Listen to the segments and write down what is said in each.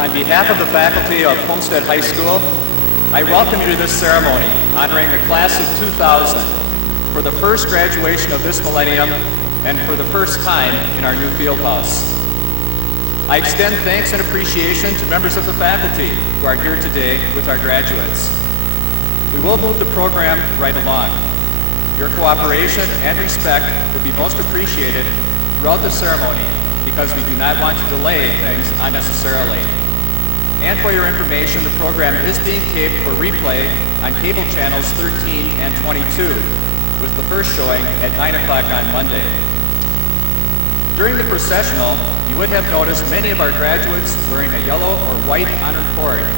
On behalf of the faculty of Homestead High School, I welcome you to this ceremony honoring the class of 2000 for the first graduation of this millennium and for the first time in our new field house. I extend thanks and appreciation to members of the faculty who are here today with our graduates. We will move the program right along. Your cooperation and respect will be most appreciated throughout the ceremony because we do not want to delay things unnecessarily. And for your information, the program is being taped for replay on cable channels 13 and 22, with the first showing at 9 o'clock on Monday. During the processional, you would have noticed many of our graduates wearing a yellow or white honor cord.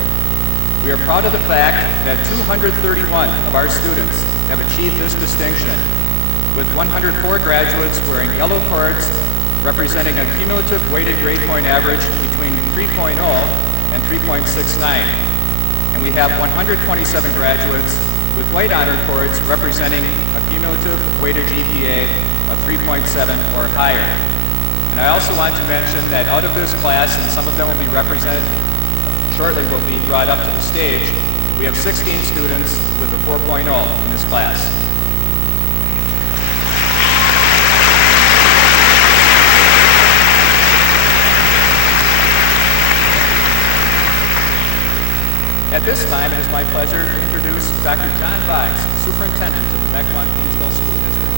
We are proud of the fact that 231 of our students have achieved this distinction, with 104 graduates wearing yellow cords representing a cumulative weighted grade point average between 3.0 and 3.69. And we have 127 graduates with white honor cords representing a cumulative weighted GPA of 3.7 or higher. And I also want to mention that out of this class, and some of them will be represented shortly, will be brought up to the stage, we have 16 students with a 4.0 in this class. At this time, it is my pleasure to introduce Dr. John Boggs, Superintendent of the Mequon School District.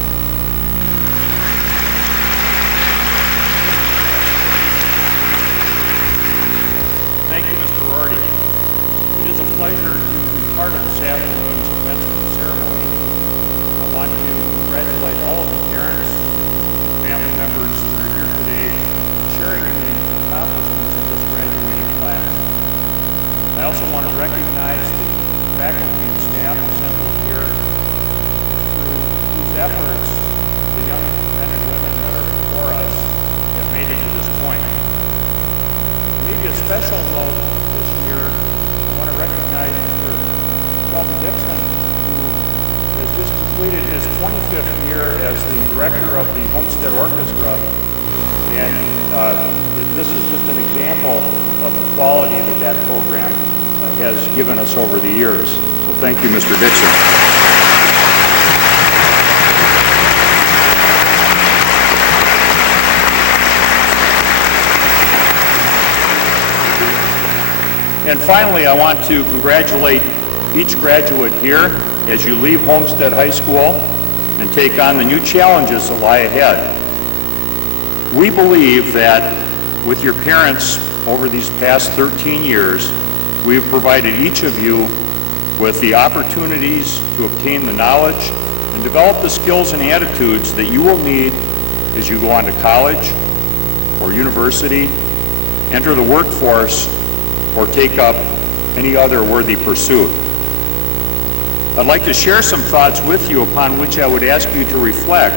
Thank you, Mr. Roherty. It is a pleasure to be part of this afternoon's commencement ceremony. I want to congratulate all of the parents and family members that are here today sharing in the accomplishments of this graduating class. I also want to recognize the faculty and staff assembled here whose efforts the young men and women that are before us have made it to this point. Maybe a special note this year, I want to recognize Mr. Shelby Dixon, who has just completed his 25th year as the director of the Homestead Orchestra, and this is just an example of the quality that that program has given us over the years. So thank you, Mr. Dixon. And finally, I want to congratulate each graduate here as you leave Homestead High School and take on the new challenges that lie ahead. We believe that with your parents over these past 13 years, we have provided each of you with the opportunities to obtain the knowledge and develop the skills and attitudes that you will need as you go on to college or university, enter the workforce, or take up any other worthy pursuit. I'd like to share some thoughts with you upon which I would ask you to reflect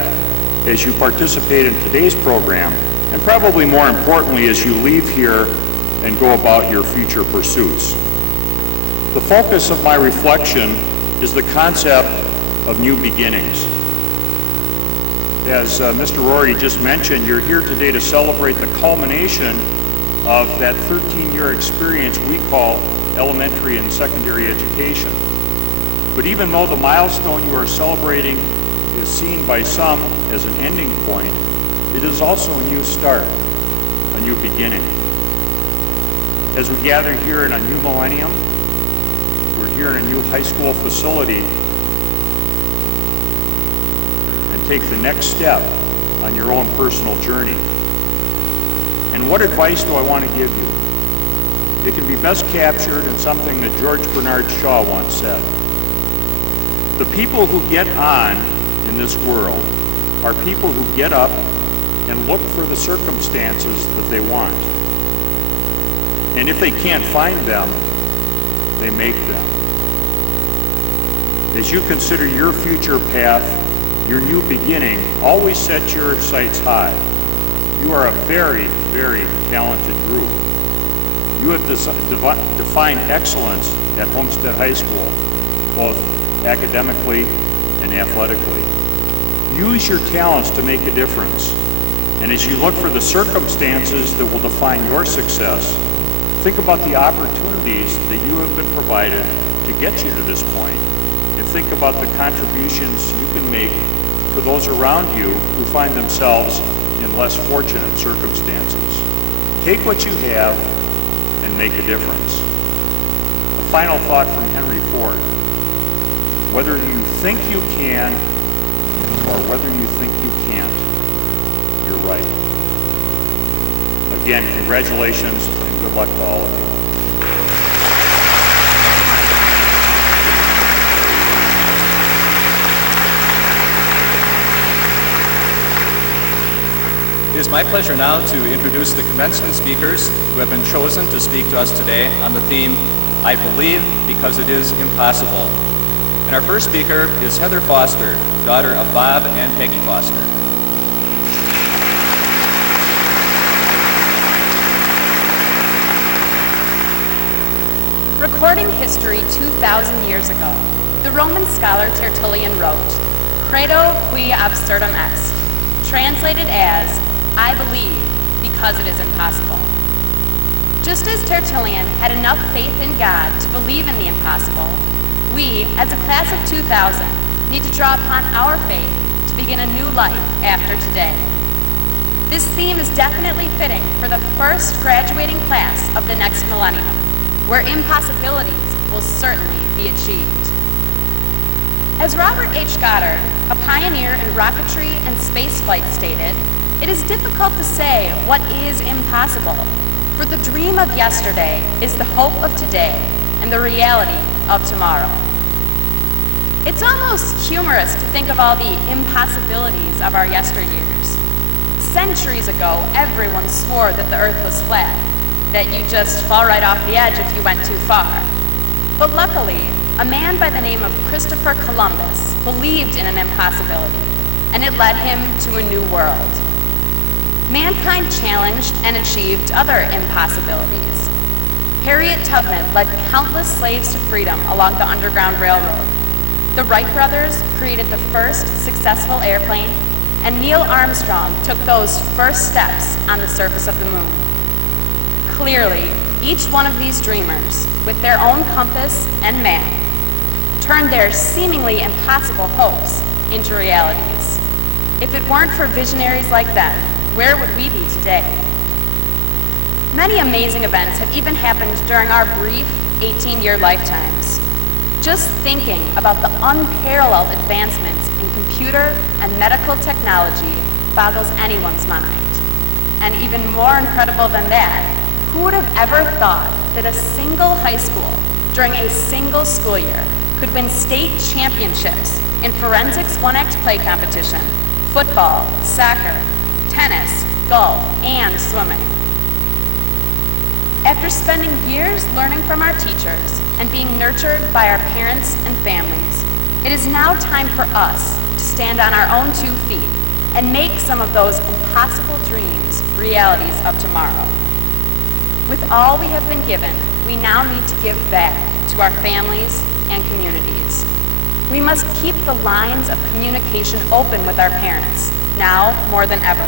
as you participate in today's program, and probably more importantly as you leave here and go about your future pursuits. The focus of my reflection is the concept of new beginnings. As Mr. Roherty just mentioned, you're here today to celebrate the culmination of that 13-year experience we call elementary and secondary education. But even though the milestone you are celebrating is seen by some as an ending point, it is also a new start, a new beginning. As we gather here in a new millennium, we're here in a new high school facility and take the next step on your own personal journey. And what advice do I want to give you? It can be best captured in something that George Bernard Shaw once said. The people who get on in this world are people who get up and look for the circumstances that they want. And if they can't find them, they make them. As you consider your future path, your new beginning, always set your sights high. You are a very, very talented group. You have defined excellence at Homestead High School, both academically and athletically. Use your talents to make a difference. And as you look for the circumstances that will define your success, Think about the opportunities that you have been provided to get you to this point, and think about the contributions you can make to those around you who find themselves in less fortunate circumstances. Take what you have and make a difference. A final thought from Henry Ford. Whether you think you can or whether you think you can't, you're right. Again, congratulations and good luck to all of you. It is my pleasure now to introduce the commencement speakers who have been chosen to speak to us today on the theme, I Believe Because It Is Impossible. And our first speaker is Heather Foster, daughter of Bob and Peggy Foster. Recording history 2,000 years ago, the Roman scholar Tertullian wrote, Credo qui absurdum est, translated as, I believe because it is impossible. Just as Tertullian had enough faith in God to believe in the impossible, we, as a class of 2000, need to draw upon our faith to begin a new life after today. This theme is definitely fitting for the first graduating class of the next millennium, where impossibilities will certainly be achieved. As Robert H. Goddard, a pioneer in rocketry and spaceflight, stated, it is difficult to say what is impossible, for the dream of yesterday is the hope of today and the reality of tomorrow. It's almost humorous to think of all the impossibilities of our yesteryears. Centuries ago, everyone swore that the earth was flat, that you just fall right off the edge if you went too far. But luckily, a man by the name of Christopher Columbus believed in an impossibility, and it led him to a new world. Mankind challenged and achieved other impossibilities. Harriet Tubman led countless slaves to freedom along the Underground Railroad. The Wright brothers created the first successful airplane, and Neil Armstrong took those first steps on the surface of the moon. Clearly, each one of these dreamers, with their own compass and map, turned their seemingly impossible hopes into realities. If it weren't for visionaries like them, where would we be today? Many amazing events have even happened during our brief 18-year lifetimes. Just thinking about the unparalleled advancements in computer and medical technology boggles anyone's mind. And even more incredible than that, who would have ever thought that a single high school during a single school year could win state championships in forensics one-act play competition, football, soccer, tennis, golf, and swimming? After spending years learning from our teachers and being nurtured by our parents and families, it is now time for us to stand on our own 2 feet and make some of those impossible dreams realities of tomorrow. With all we have been given, we now need to give back to our families and communities. We must keep the lines of communication open with our parents, now more than ever.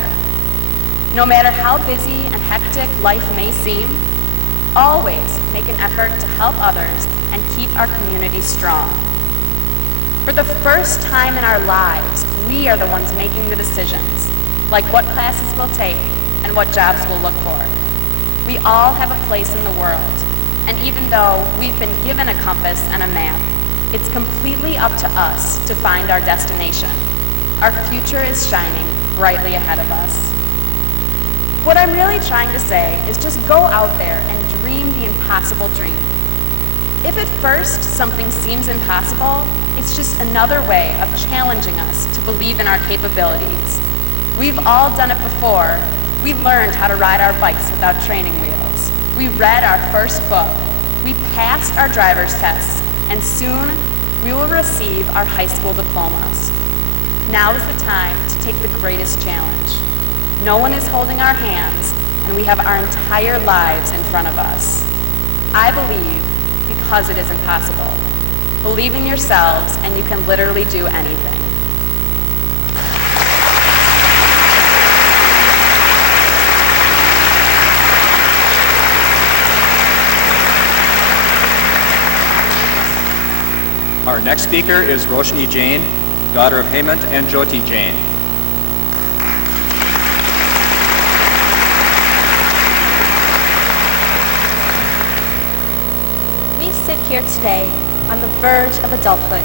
No matter how busy and hectic life may seem, always make an effort to help others and keep our community strong. For the first time in our lives, we are the ones making the decisions, like what classes we'll take and what jobs we'll look for. We all have a place in the world, and even though we've been given a compass and a map, it's completely up to us to find our destination. Our future is shining brightly ahead of us. What I'm really trying to say is just go out there and dream the impossible dream. If at first something seems impossible, it's just another way of challenging us to believe in our capabilities. We've all done it before. We learned how to ride our bikes without training wheels. We read our first book. We passed our driver's tests, and soon we will receive our high school diplomas. Now is the time to take the greatest challenge. No one is holding our hands, and we have our entire lives in front of us. I believe because it is impossible. Believe in yourselves, and you can literally do anything. Our next speaker is Roshni Jain, daughter of Hemant and Jyoti Jain. We sit here today on the verge of adulthood,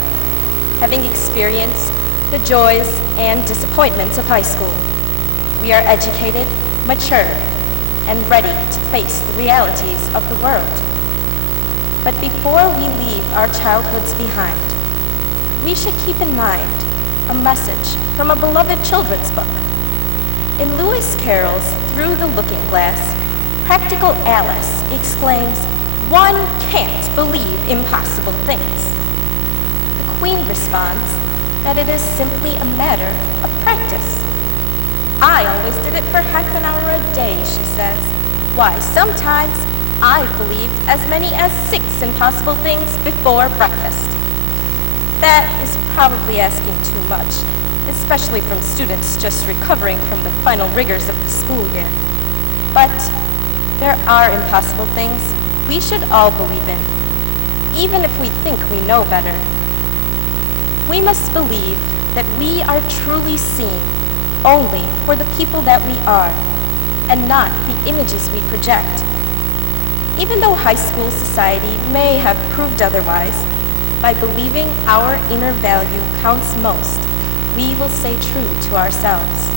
having experienced the joys and disappointments of high school. We are educated, mature, and ready to face the realities of the world. But before we leave our childhoods behind, we should keep in mind a message from a beloved children's book. In Lewis Carroll's Through the Looking Glass, Practical Alice exclaims, "One can't believe impossible things." The Queen responds that it is simply a matter of practice. "I always did it for half an hour a day," she says. "Why, sometimes I've believed as many as 6 impossible things before breakfast." That is probably asking too much, especially from students just recovering from the final rigors of the school year. But there are impossible things we should all believe in, even if we think we know better. We must believe that we are truly seen only for the people that we are, and not the images we project. Even though high school society may have proved otherwise, by believing our inner value counts most, we will stay true to ourselves.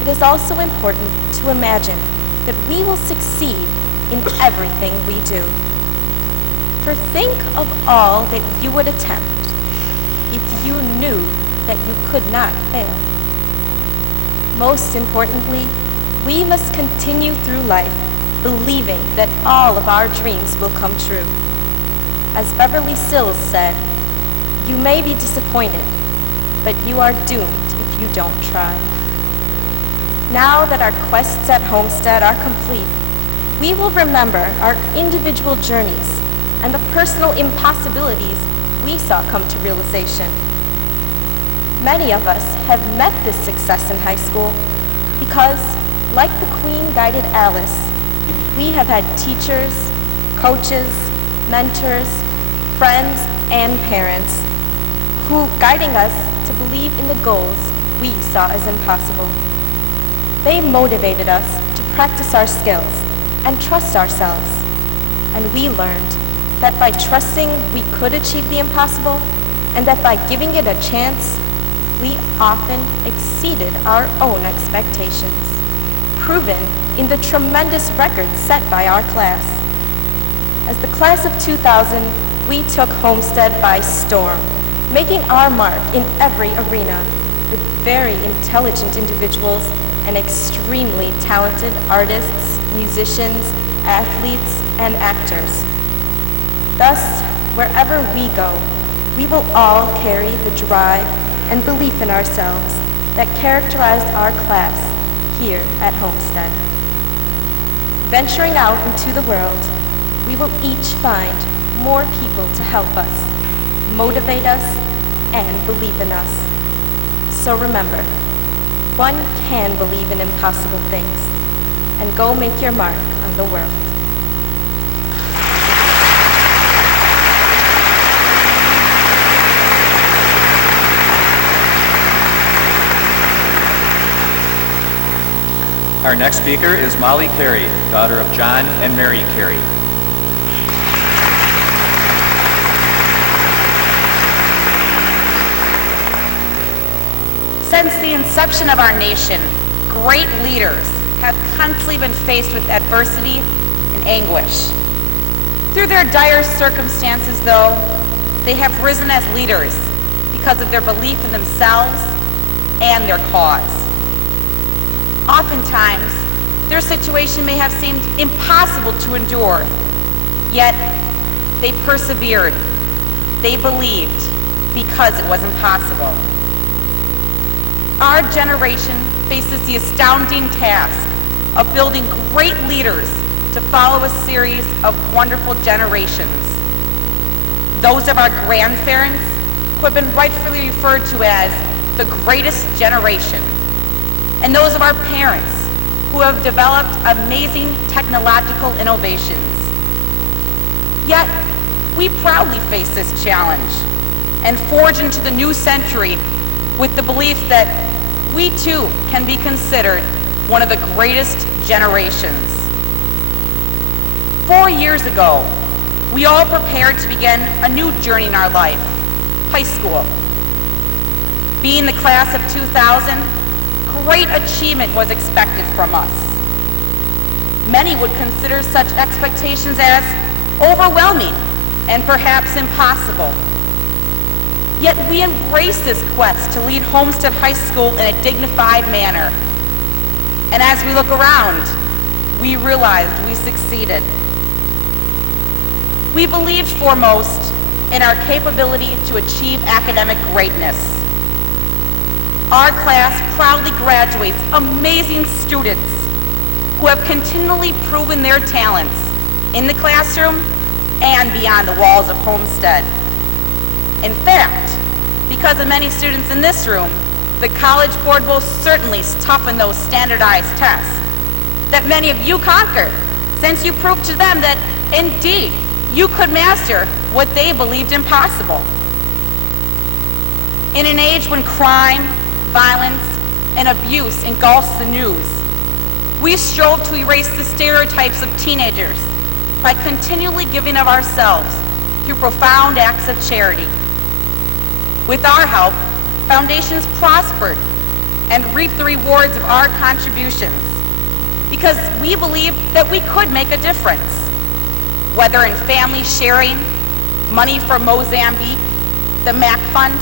It is also important to imagine that we will succeed in everything we do. For think of all that you would attempt if you knew that you could not fail. Most importantly, we must continue through life believing that all of our dreams will come true. As Beverly Sills said, "You may be disappointed, but you are doomed if you don't try." Now that our quests at Homestead are complete, we will remember our individual journeys and the personal impossibilities we saw come to realization. Many of us have met this success in high school because, like the Queen guided Alice, we have had teachers, coaches, mentors, friends, and parents who guiding us to believe in the goals we saw as impossible. They motivated us to practice our skills and trust ourselves, and we learned that by trusting we could achieve the impossible, and that by giving it a chance, we often exceeded our own expectations, proven in the tremendous records set by our class. As the class of 2000, we took Homestead by storm, making our mark in every arena with very intelligent individuals and extremely talented artists, musicians, athletes, and actors. Thus, wherever we go, we will all carry the drive and belief in ourselves that characterized our class here at Homestead. Venturing out into the world, we will each find more people to help us, motivate us, and believe in us. So remember, one can believe in impossible things, and go make your mark on the world. Our next speaker is Molly Cary, daughter of John and Mary Cary. Since the inception of our nation, great leaders have constantly been faced with adversity and anguish. Through their dire circumstances, though, they have risen as leaders because of their belief in themselves and their cause. Oftentimes, their situation may have seemed impossible to endure, yet they persevered. They believed because it was impossible. Our generation faces the astounding task of building great leaders to follow a series of wonderful generations. Those of our grandparents who have been rightfully referred to as the greatest generation, and those of our parents who have developed amazing technological innovations. Yet, we proudly face this challenge and forge into the new century with the belief that we too can be considered one of the greatest generations. 4 years ago, we all prepared to begin a new journey in our life, high school. Being the class of 2000, great achievement was expected from us. Many would consider such expectations as overwhelming and perhaps impossible. Yet we embrace this quest to lead Homestead High School in a dignified manner. And as we look around, we realized we succeeded. We believed foremost in our capability to achieve academic greatness. Our class proudly graduates amazing students who have continually proven their talents in the classroom and beyond the walls of Homestead. In fact, because of many students in this room, the College Board will certainly toughen those standardized tests that many of you conquered, since you proved to them that, indeed, you could master what they believed impossible. In an age when crime, violence, and abuse engulfs the news, we strove to erase the stereotypes of teenagers by continually giving of ourselves through profound acts of charity. With our help, foundations prospered and reaped the rewards of our contributions because we believed that we could make a difference, whether in family sharing, money for Mozambique, the MAC Fund,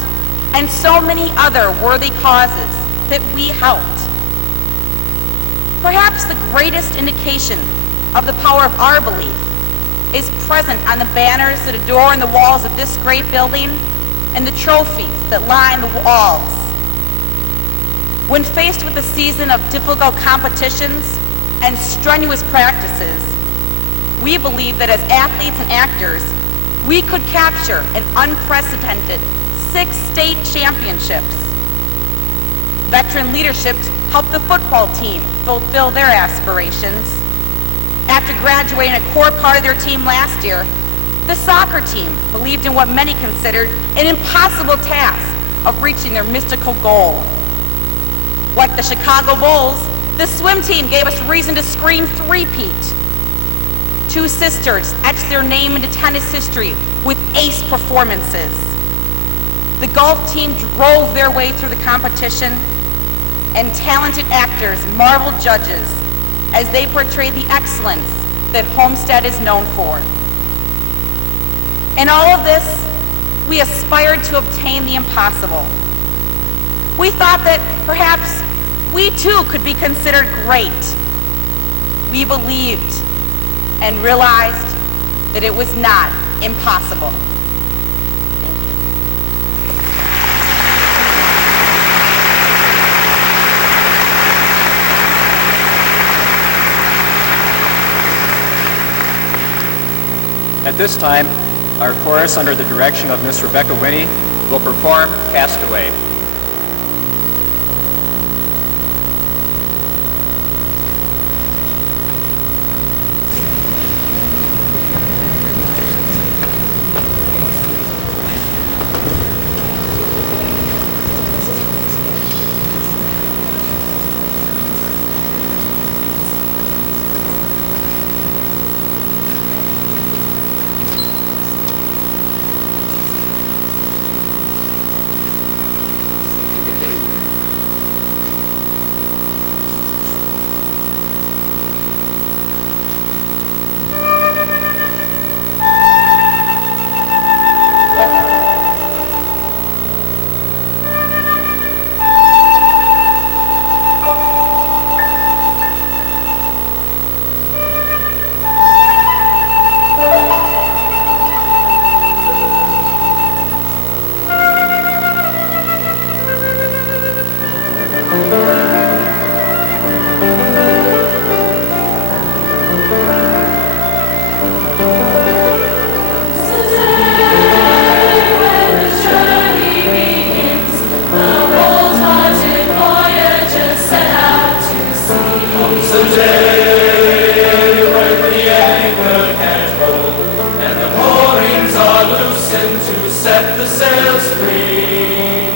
and so many other worthy causes that we helped. Perhaps the greatest indication of the power of our belief is present on the banners that adorn the walls of this great building and the trophies that line the walls. When faced with a season of difficult competitions and strenuous practices, we believe that as athletes and actors, we could capture an unprecedented 6 state championships. Veteran leadership helped the football team fulfill their aspirations. After graduating a core part of their team last year, the soccer team believed in what many considered an impossible task of reaching their mystical goal. Like the Chicago Bulls, the swim team gave us reason to scream three-peat. Two sisters etched their name into tennis history with ace performances. The golf team drove their way through the competition, and talented actors marveled judges as they portrayed the excellence that Homestead is known for. In all of this, we aspired to obtain the impossible. We thought that perhaps we too could be considered great. We believed and realized that it was not impossible. Thank you. At this time, our chorus under the direction of Miss Rebecca Winnie will perform Castaway. the sails free.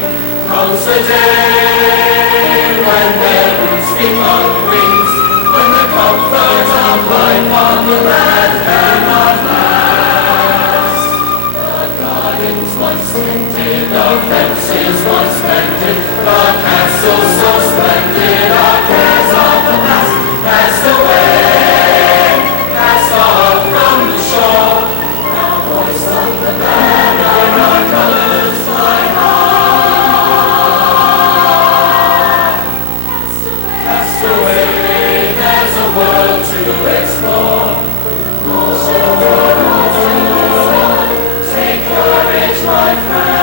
Comes the day when their boots speak on wings, when the comfort of life on the land cannot last. The gardens once tended, the fences once mended, the castle so splendid, our cares of the past passed away, cast off from the shore. Now hoist up the banner, our colors fly high. Cast away, there's a world to explore. Take courage, my friend.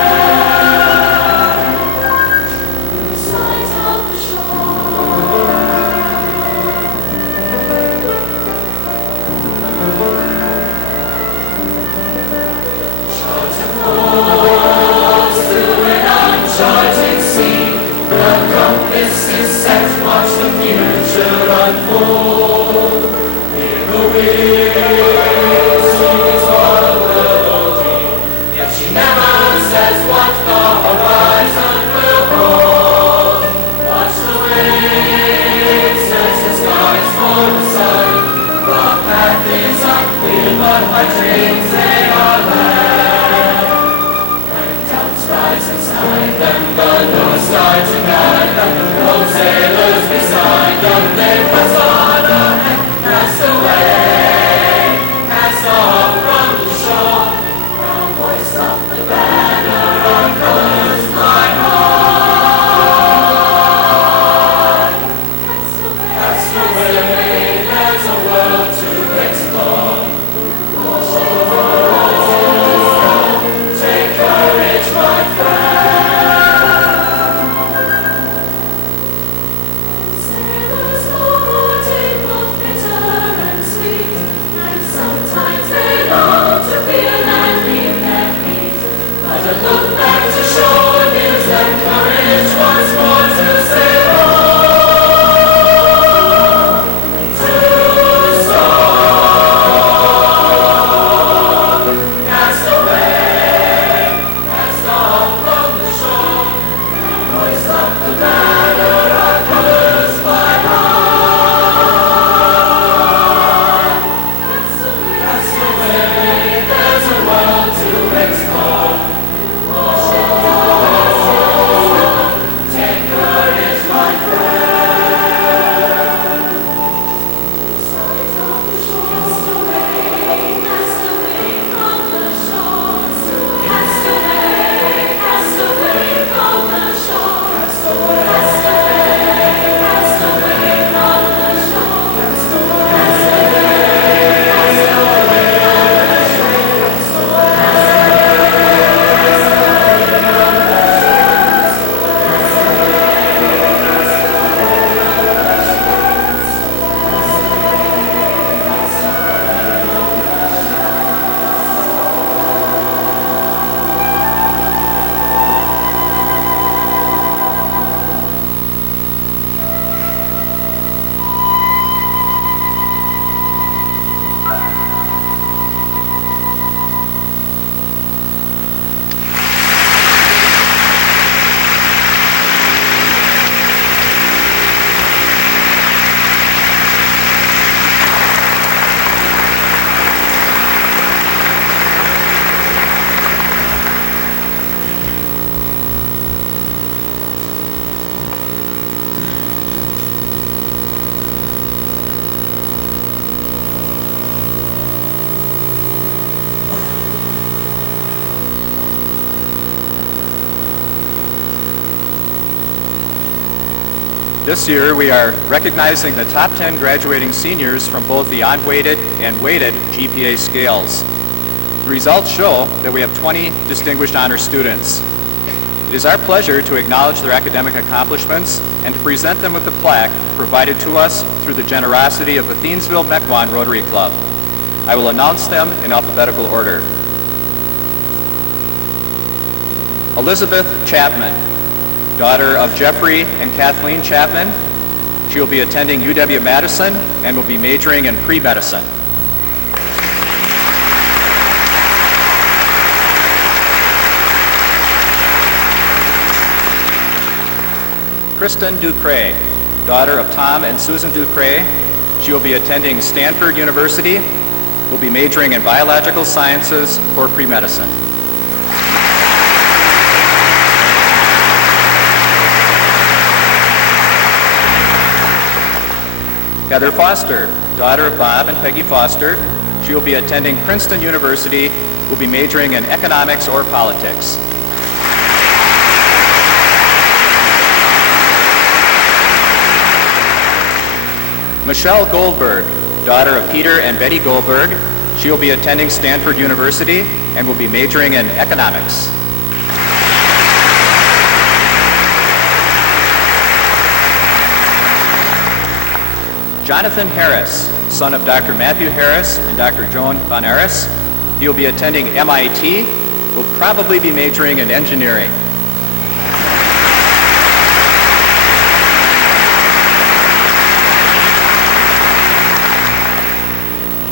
Lose sight of the shore. Chart a course through an uncharted sea. The compass is set, watch the future unfold. Hear the wind, she is for the melody, yet she never says what the horizon will hold. Watch the waves, search the skies for the sun. The path is unclear, but my dreams they are led. When doubts rise inside them, the North Star to guide them. Old sailors beside them, they press on ahead. Cast away, cast off from the shore. Now hoist up the banner, our colors fly high. Cast away, there's a world to explore. Take courage, my friend. Sailors overtake both bitter and sweet, and sometimes they long to feel and leave their feet. But a look back to shore gives them courage once more to sail on. To soar. Cast away, cast off from the shore. Now hoist up the banner, our colors fly high. Cast away, there's a world to explore. Take courage, my friend. Sight of the shore. Cast away from the shore. Cast away from the shore. Cast away from the shore. This year, we are recognizing the top 10 graduating seniors from both the unweighted and weighted GPA scales. The results show that we have 20 distinguished honor students. It is our pleasure to acknowledge their academic accomplishments and to present them with a plaque provided to us through the generosity of the Thiensville Mequon Rotary Club. I will announce them in alphabetical order. Elizabeth Chapman, daughter of Jeffrey and Kathleen Chapman. She will be attending UW-Madison and will be majoring in pre-medicine. Kristen Ducre, daughter of Tom and Susan Ducre. She will be attending Stanford University, will be majoring in biological sciences or pre-medicine. Heather Foster, daughter of Bob and Peggy Foster. She will be attending Princeton University, will be majoring in economics or politics. Michelle Goldberg, daughter of Peter and Betty Goldberg. She will be attending Stanford University and will be majoring in economics. Jonathan Harris, son of Dr. Matthew Harris and Dr. Joan Von Harris. He will be attending MIT, will probably be majoring in engineering.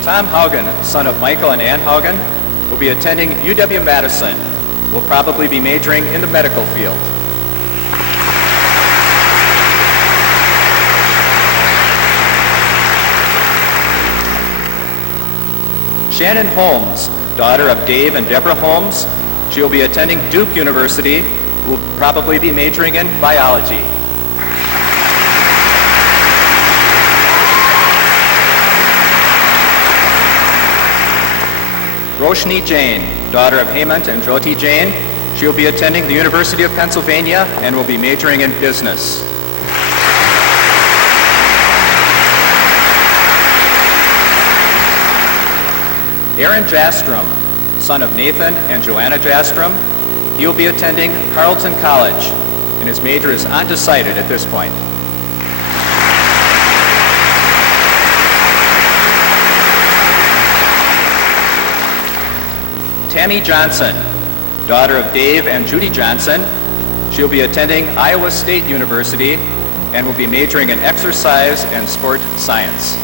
Tom Haugen, son of Michael and Ann Haugen, will be attending UW-Madison, will probably be majoring in the medical field. Shannon Holmes, daughter of Dave and Deborah Holmes. She will be attending Duke University, will probably be majoring in biology. Roshni Jain, daughter of Hemant and Jyoti Jain. She will be attending the University of Pennsylvania and will be majoring in business. Aaron Jastrom, son of Nathan and Joanna Jastrom. He will be attending Carleton College, and his major is undecided at this point. Tammy Johnson, daughter of Dave and Judy Johnson. She'll be attending Iowa State University and will be majoring in exercise and sport science.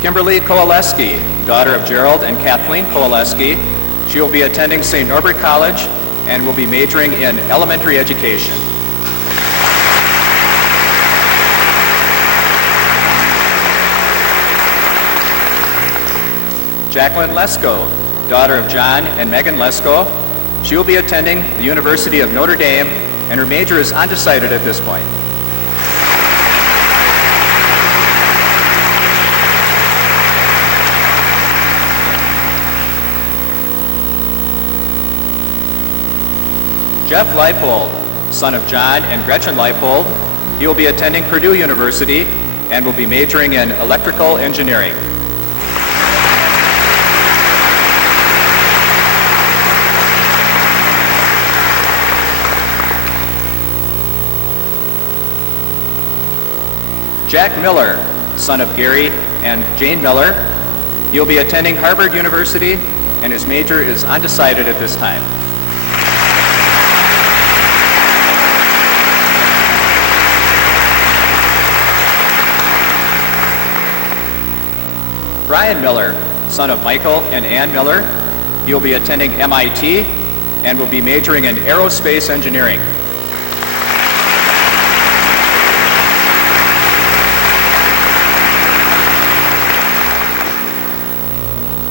Kimberly Kowaleski, daughter of Gerald and Kathleen Kowaleski. She will be attending St. Norbert College and will be majoring in elementary education. Jacqueline Lesko, daughter of John and Megan Lesko. She will be attending the University of Notre Dame, and her major is undecided at this point. Jeff Leipold, son of John and Gretchen Leipold. He will be attending Purdue University and will be majoring in electrical engineering. Jack Miller, son of Gary and Jane Miller. He will be attending Harvard University and his major is undecided at this time. Brian Miller, son of Michael and Ann Miller. He will be attending MIT and will be majoring in aerospace engineering.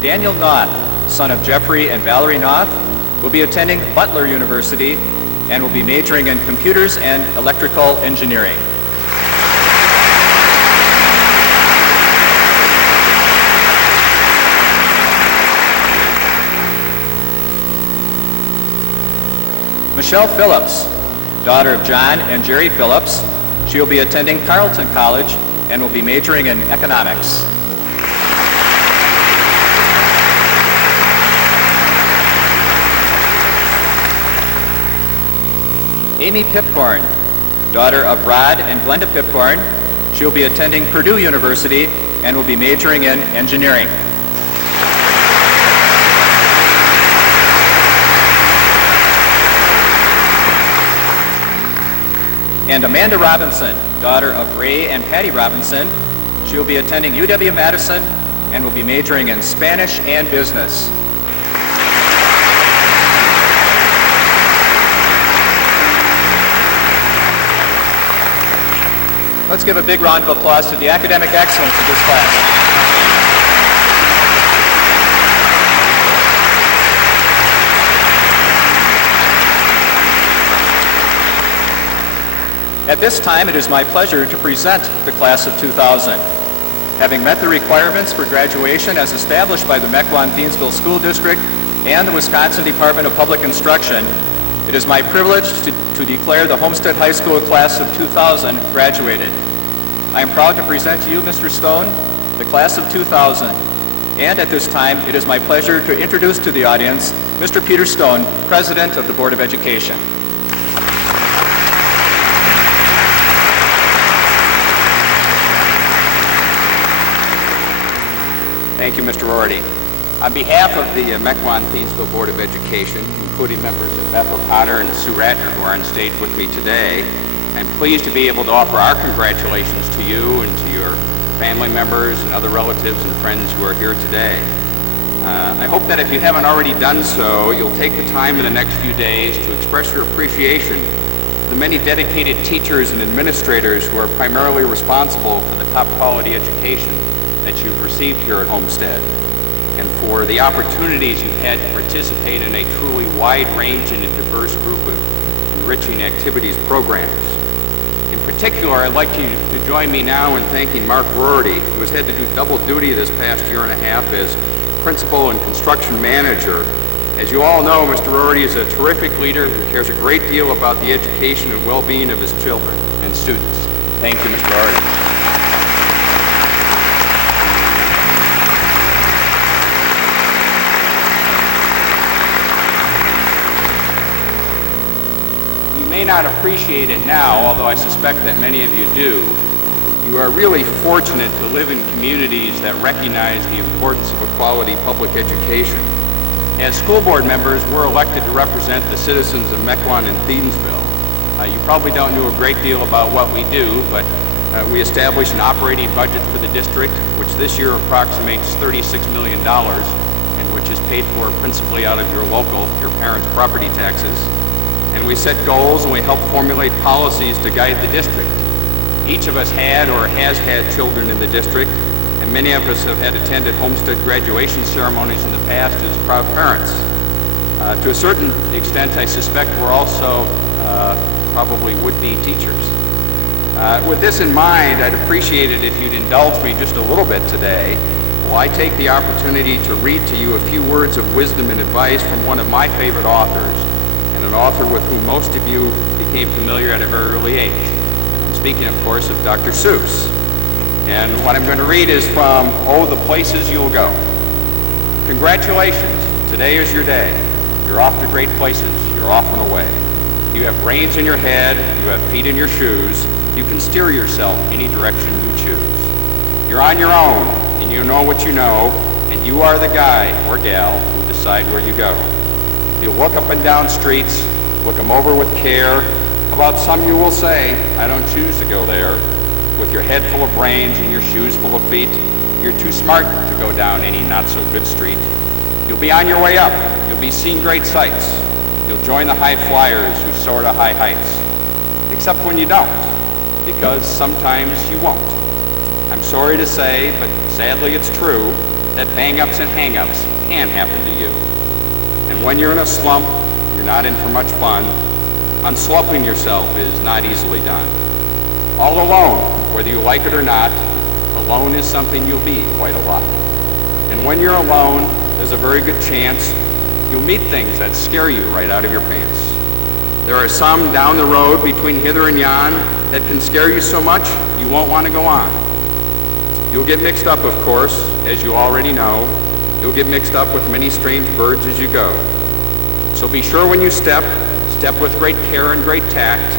Daniel Noth, son of Jeffrey and Valerie Noth, will be attending Butler University and will be majoring in computers and electrical engineering. Michelle Phillips, daughter of John and Jerry Phillips. She will be attending Carleton College and will be majoring in economics. Amy Pipcorn, daughter of Rod and Glenda Pipcorn. She will be attending Purdue University and will be majoring in engineering. And Amanda Robinson, daughter of Ray and Patty Robinson. She will be attending UW-Madison and will be majoring in Spanish and business. Let's give a big round of applause to the academic excellence of this class. At this time, it is my pleasure to present the class of 2000. Having met the requirements for graduation as established by the Mequon-Thiensville School District and the Wisconsin Department of Public Instruction, it is my privilege to declare the Homestead High School class of 2000 graduated. I am proud to present to you, Mr. Stone, the class of 2000. And at this time, it is my pleasure to introduce to the audience Mr. Peter Stone, President of the Board of Education. Thank you, Mr. Roherty. On behalf of the Mequon-Thiensville Board of Education, including members of Beth O'Connor and Sue Ratner, who are on stage with me today, I'm pleased to be able to offer our congratulations to you and to your family members and other relatives and friends who are here today. I hope that if you haven't already done so, you'll take the time in the next few days to express your appreciation to the many dedicated teachers and administrators who are primarily responsible for the top quality education that you've received here at Homestead, and for the opportunities you've had to participate in a truly wide-ranging and diverse group of enriching activities programs. In particular, I'd like you to join me now in thanking Mark Roherty, who has had to do double duty this past year and a half as principal and construction manager. As you all know, Mr. Roherty is a terrific leader who cares a great deal about the education and well-being of his children and students. Thank you, Mr. Roherty. You may not appreciate it now, although I suspect that many of you do. You are really fortunate to live in communities that recognize the importance of a quality public education. As school board members, we're elected to represent the citizens of Mequon and Thiensville. You probably don't know a great deal about what we do, but we establish an operating budget for the district, which this year approximates $36 million, and which is paid for principally out of your parents' property taxes. And we set goals and we help formulate policies to guide the district. Each of us had or has had children in the district, and many of us have had attended Homestead graduation ceremonies in the past as proud parents. To a certain extent, I suspect we're also probably would-be teachers. With this in mind, I'd appreciate it if you'd indulge me just a little bit today while I take the opportunity to read to you a few words of wisdom and advice from one of my favorite authors, an author with whom most of you became familiar at a very early age. I'm speaking, of course, of Dr. Seuss. And what I'm going to read is from Oh, the Places You'll Go. Congratulations, today is your day. You're off to great places, you're off and away. You have brains in your head, you have feet in your shoes, you can steer yourself any direction you choose. You're on your own, and you know what you know, and you are the guy or gal who decide where you go. You'll look up and down streets, look them over with care. About some you will say, I don't choose to go there. With your head full of brains and your shoes full of feet, you're too smart to go down any not-so-good street. You'll be on your way up. You'll be seeing great sights. You'll join the high flyers who soar to high heights. Except when you don't, because sometimes you won't. I'm sorry to say, but sadly it's true, that bang-ups and hang-ups can happen to you. And when you're in a slump, you're not in for much fun. Unslumping yourself is not easily done. All alone, whether you like it or not, alone is something you'll be quite a lot. And when you're alone, there's a very good chance you'll meet things that scare you right out of your pants. There are some down the road between hither and yon that can scare you so much you won't want to go on. You'll get mixed up, of course, as you already know. You'll get mixed up with many strange birds as you go. So be sure when you step with great care and great tact,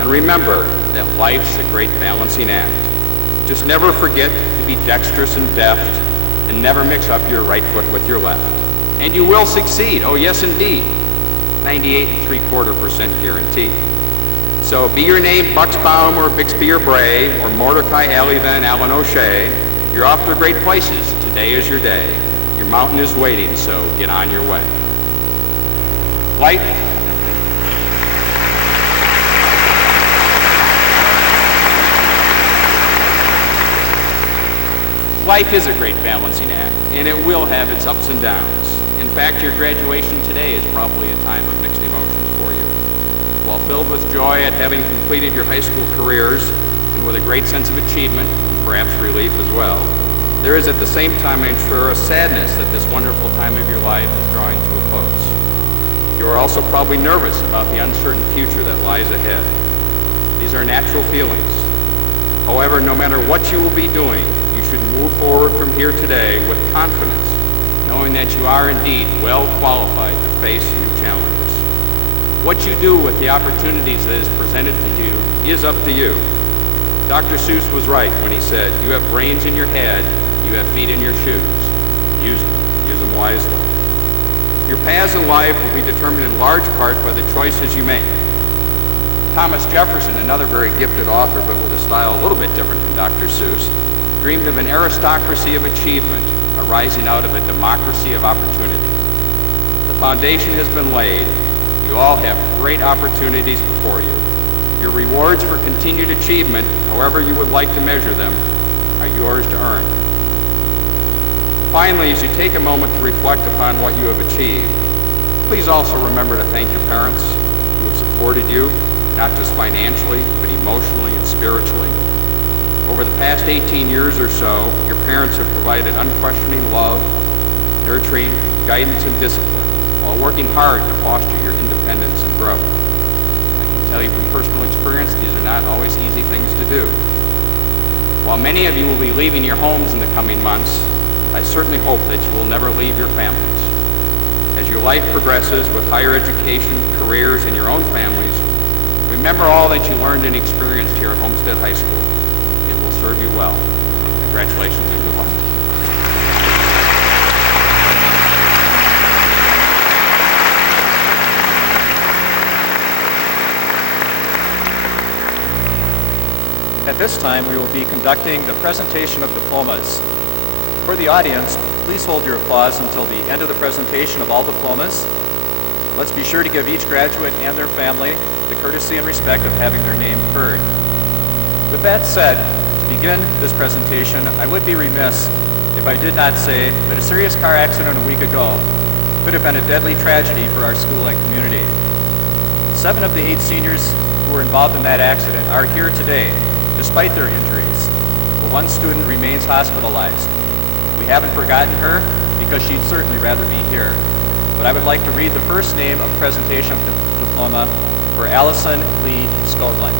and remember that life's a great balancing act. Just never forget to be dexterous and deft, and never mix up your right foot with your left. And you will succeed, oh yes indeed. 98 3/4% guaranteed. So be your name Bucksbaum or Bixby or Bray or Mordecai, Allivan, Allen O'Shea, you're off to great places. Today is your day. Your mountain is waiting, so get on your way. Light. life is a great balancing act, and it will have its ups and downs. In fact, your graduation today is probably a time of mixed emotions for you. While filled with joy at having completed your high school careers, and with a great sense of achievement, and perhaps relief as well, there is at the same time, I'm sure, a sadness that this wonderful time of your life is drawing to a close. You are also probably nervous about the uncertain future that lies ahead. These are natural feelings. However, no matter what you will be doing, you should move forward from here today with confidence, knowing that you are indeed well qualified to face new challenges. What you do with the opportunities that is presented to you is up to you. Dr. Seuss was right when he said, "You have brains in your head, you have feet in your shoes. Use them wisely." Your paths in life will be determined in large part by the choices you make. Thomas Jefferson, another very gifted author, but with a style a little bit different from Dr. Seuss, dreamed of an aristocracy of achievement arising out of a democracy of opportunity. The foundation has been laid. You all have great opportunities before you. Your rewards for continued achievement, however you would like to measure them, are yours to earn. Finally, as you take a moment to reflect upon what you have achieved, please also remember to thank your parents who have supported you, not just financially, but emotionally and spiritually. Over the past 18 years or so, your parents have provided unquestioning love, nurturing, guidance, and discipline, while working hard to foster your independence and growth. I can tell you from personal experience, these are not always easy things to do. While many of you will be leaving your homes in the coming months, I certainly hope that you will never leave your families. As your life progresses with higher education, careers, and your own families, remember all that you learned and experienced here at Homestead High School. It will serve you well. Congratulations and good luck. At this time, we will be conducting the presentation of diplomas. For the audience, please hold your applause until the end of the presentation of all diplomas. Let's be sure to give each graduate and their family the courtesy and respect of having their name heard. With that said, to begin this presentation, I would be remiss if I did not say that a serious car accident a week ago could have been a deadly tragedy for our school and community. 7 of the 8 seniors who were involved in that accident are here today, despite their injuries, but 1 student remains hospitalized. We haven't forgotten her because she'd certainly rather be here. But I would like to read the first name of the presentation of the diploma for Allison Lee Skodlin.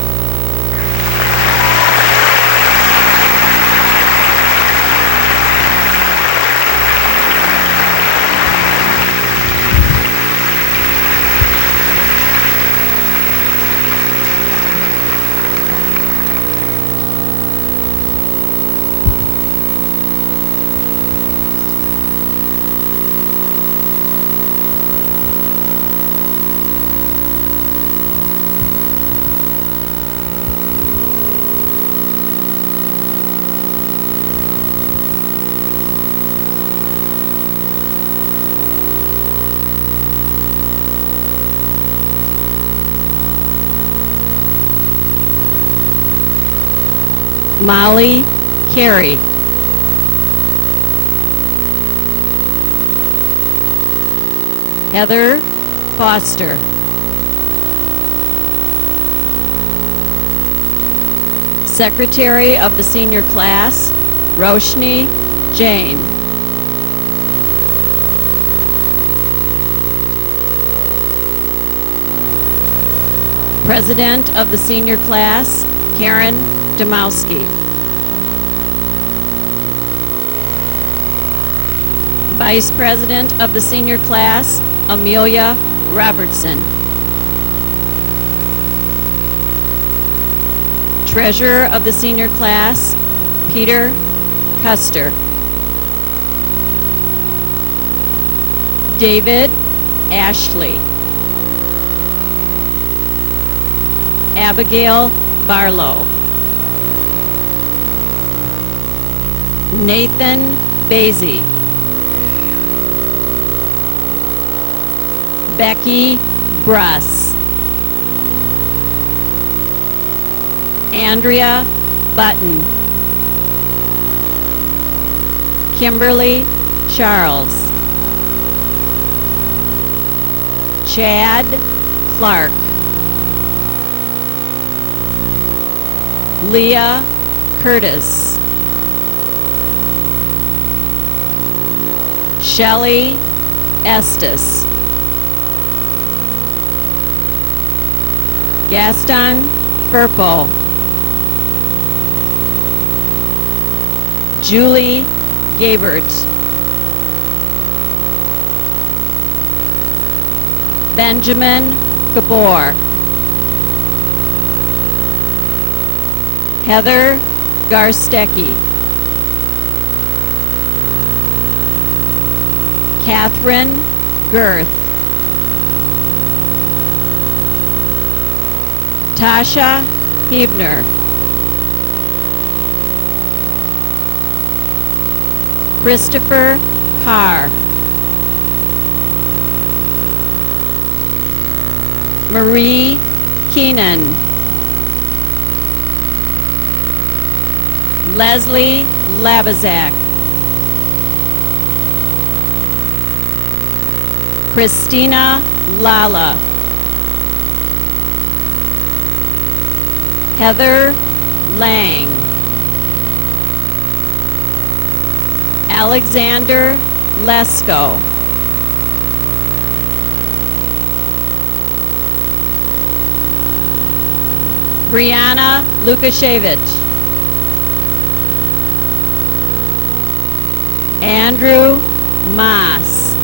Molly Cary. Heather Foster. Secretary of the Senior Class, Roshni Jain. President of the Senior Class, Karen Demowski. Vice President of the Senior Class, Amelia Robertson. Treasurer of the Senior Class, Peter Custer. David Ashley. Abigail Barlow. Nathan Basie. Becky Bruss. Andrea Button. Kimberly Charles. Chad Clark. Leah Curtis. Shelley Estes. Gaston Furpo. Julie Gabert. Benjamin Gabor. Heather Garstecki. Catherine Girth. Tasha Hebner. Christopher Carr. Marie Keenan. Leslie Labazak. Christina Lala. Heather Lang. Alexander Lesko. Brianna Lukashevich. Andrew Maas.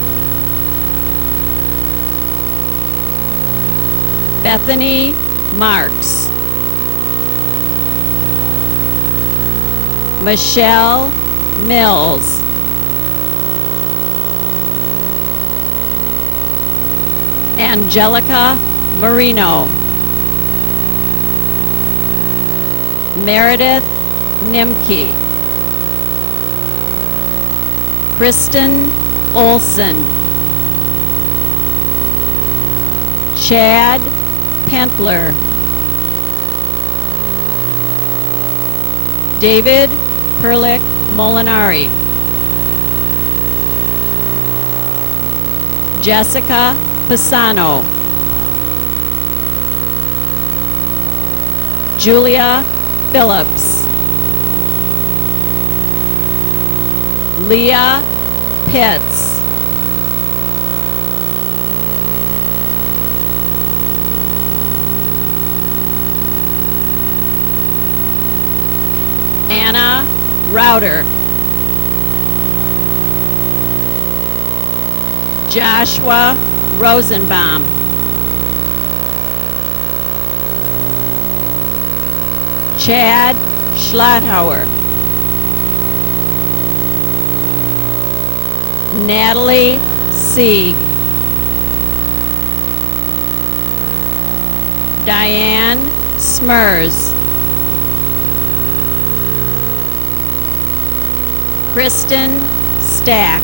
Bethany Marks. Michelle Mills. Angelica Marino. Meredith Nimke. Kristen Olson. Chad Pentler. David Perlick Molinari. Jessica Pisano. Julia Phillips. Leah Pitts. Anna Router. Joshua Rosenbaum. Chad Schlotthauer. Natalie Sieg. Diane Smers. Kristen Stack.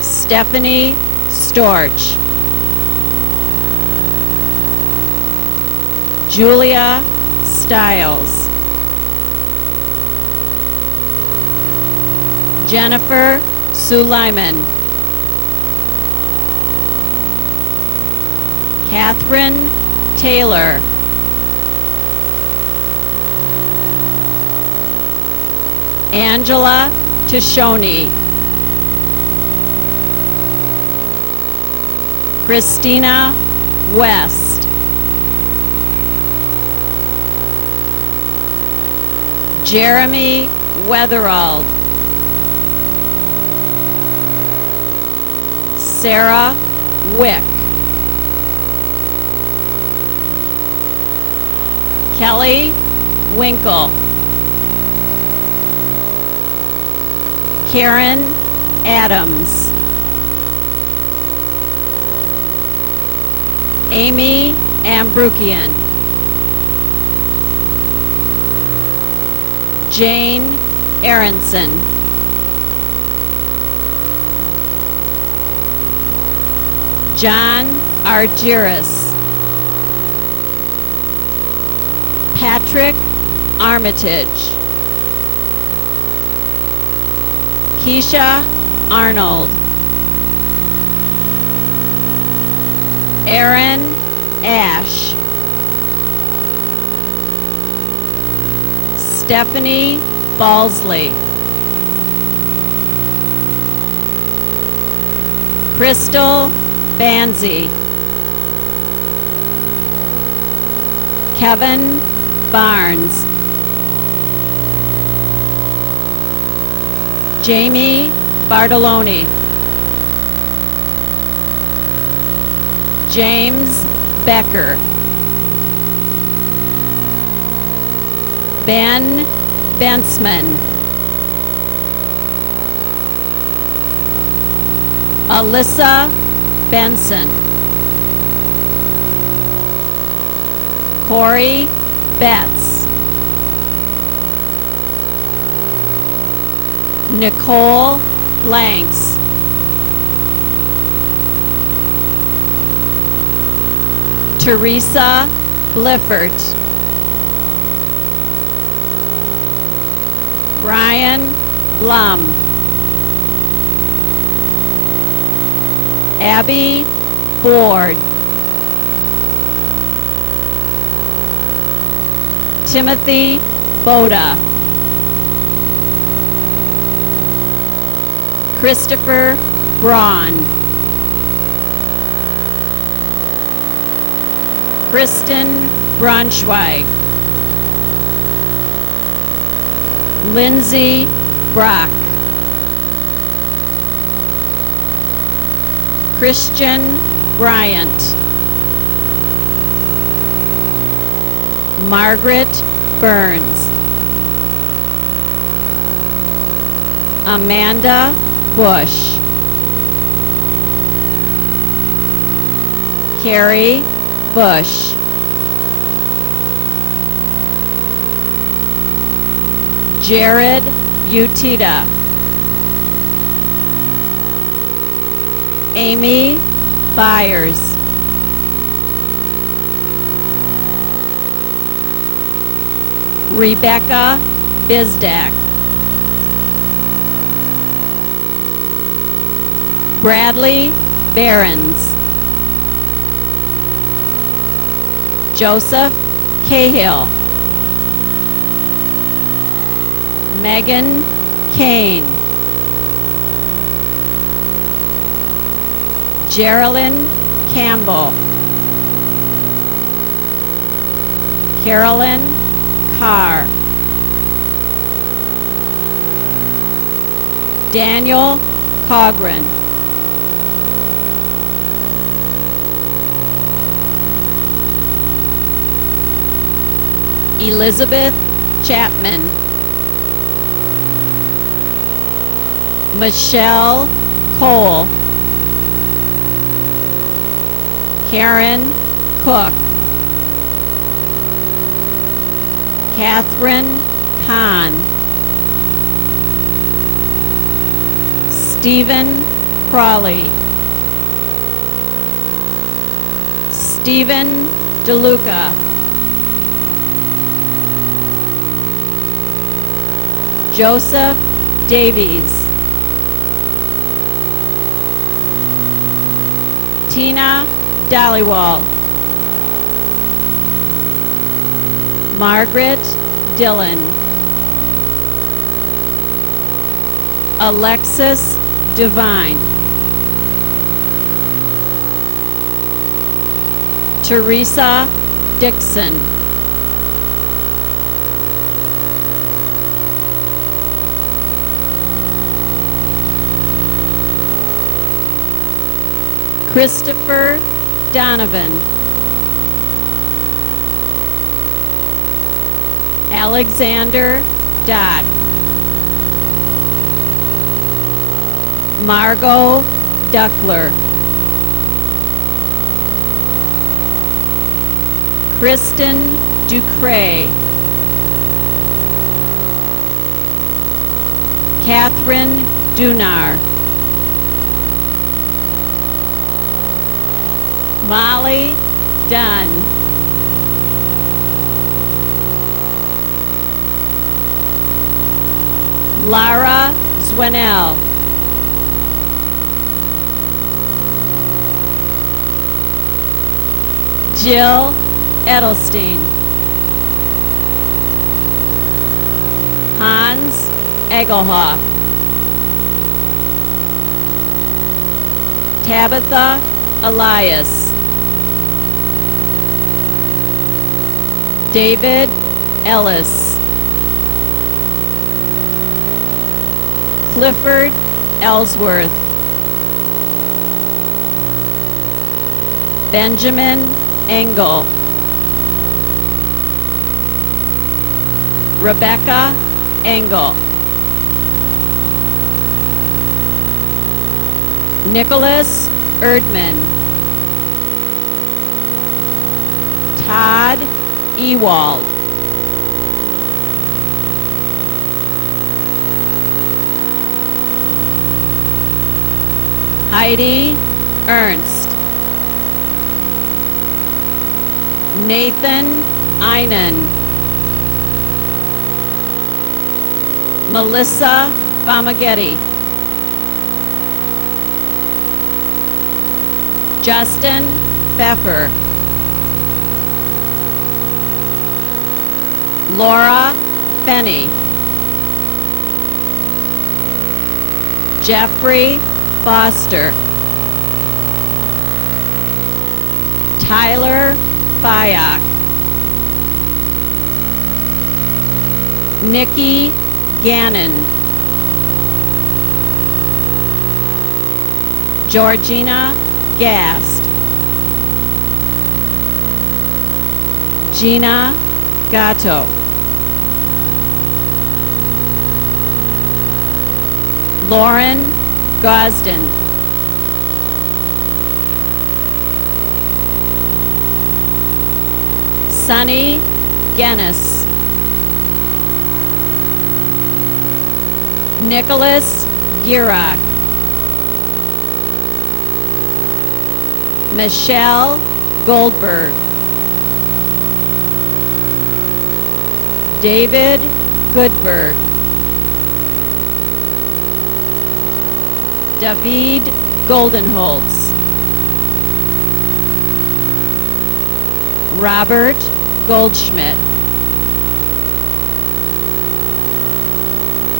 Stephanie Storch. Julia Stiles. Jennifer Suleiman. Catherine Taylor. Angela Tishoni. Christina West. Jeremy Weatherald. Sarah Wick. Kelly Winkle. Karen Adams. Amy Ambrukian. Jane Aronson. John Argyris. Patrick Armitage. Keisha Arnold. Aaron Ash. Stephanie Balsley. Crystal Banzi. Kevin Barnes. Jamie Bartoloni. James Becker. Ben Bensman. Alyssa Benson. Corey Betts. Nicole Lanks. Teresa Bliffert. Brian Blum. Abby Board. Timothy Boda. Christopher Braun. Kristen Braunschweig. Lindsay Brock. Christian Bryant. Margaret Burns. Amanda Bush. Cary Bush. Jared Butita. Amy Byers. Rebecca Bizdak. Bradley Behrens. Joseph Cahill. Megan Kane. Geraldine Campbell. Carolyn Carr. Daniel Cogran. Elizabeth Chapman. Michelle Cole. Karen Cook. Catherine Kahn. Stephen Crawley. Stephen DeLuca. Joseph Davies. Tina Dollywall. Margaret Dillon. Alexis Devine. Teresa Dixon. Christopher Donovan. Alexander Dodd. Margot Duckler. Kristen Ducray. Catherine Dunar. Molly Dunn. Lara Zwinell, Jill Edelstein, Hans Egelhoff, Tabitha Elias, David Ellis, Clifford Ellsworth, Benjamin Engel, Rebecca Engel, Nicholas Erdman, Todd Ewald, Heidi Ernst, Nathan Einen, Melissa Famaghetti, Justin Pfeffer, Laura Fenney, Jeffrey Foster, Tyler Fayok, Nikki Gannon, Georgina Gast, Gina Gatto, Lauren Gosden, Sunny Guinness, Nicholas Gierock, Michelle Goldberg, David Goodberg, David Goldenholtz, Robert Goldschmidt,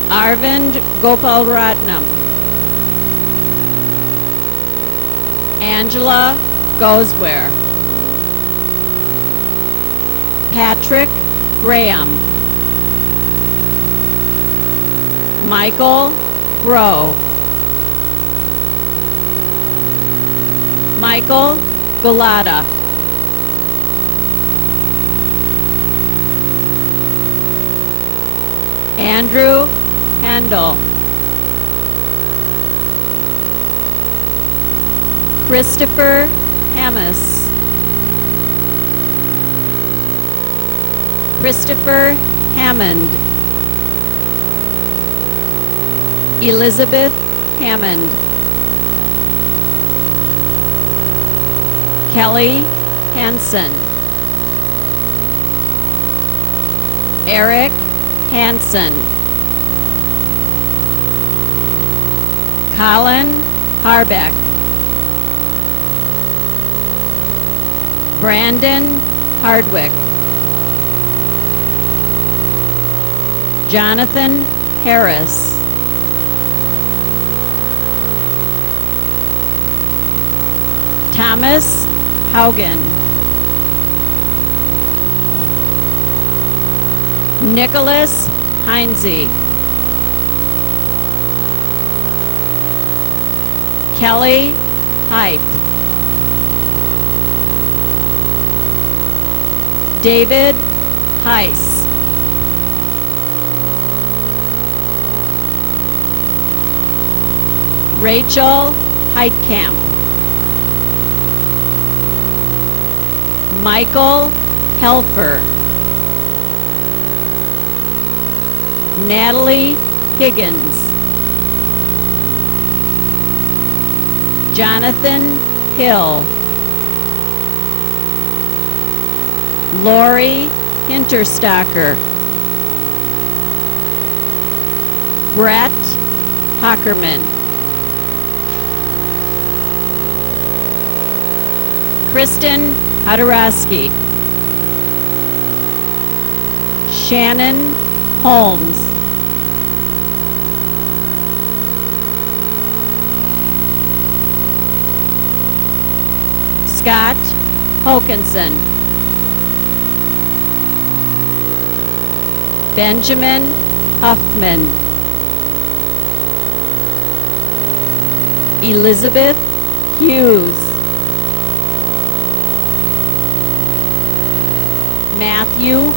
Arvind Gopalratnam, Angela Gosware, Patrick Graham, Michael Groh, Michael Galata, Andrew Handel, Christopher Hammes, Christopher Hammond, Elizabeth Hammond, Kelly Hansen, Eric Hansen, Colin Harbeck, Brandon Hardwick, Jonathan Harris, Thomas Haugen, Nicholas Heinze, Kelly Hype, David Heiss, Rachel Heitkamp, Michael Helfer, Natalie Higgins, Jonathan Hill, Lori Hinterstocker, Brett Hockerman. Kristen Hodorowski. Shannon Holmes. Scott Hokinson. Benjamin Huffman. Elizabeth Hughes. Matthew